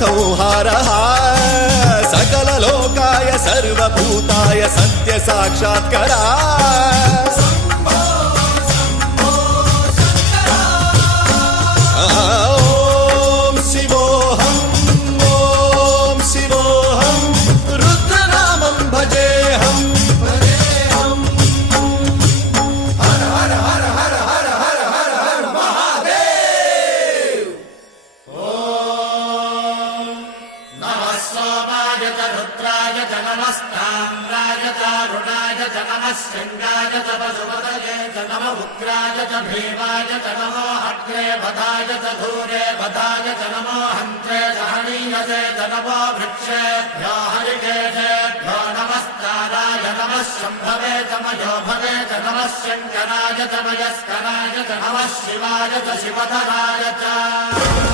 संहारः सकललोकाय सर्वभूताय सत्य साक्षात्करा ॐ शिवोऽहम् ॐ शिवोऽहम् रुद्रनामं भजेऽहम् हर हर हर हर हर हर हर हर महादेव। नमः सोमाय च रुद्राय च नमस्ताम्राय च अरुणाय च नमः शृङ्गाय च पशुपतये च नमः उग्राय च भीमाय च नमो अग्रे वधाय च धूरे वधाय च नमो हन्त्रे सहनीयसे च नमो वृक्षेभ्यो हरिकेशेभ्यो नमस्काराय नमः शम्भवे च मयोभवे च नमः शङ्कराय च मयस्कराय च नमः शिवाय च शिवधराय च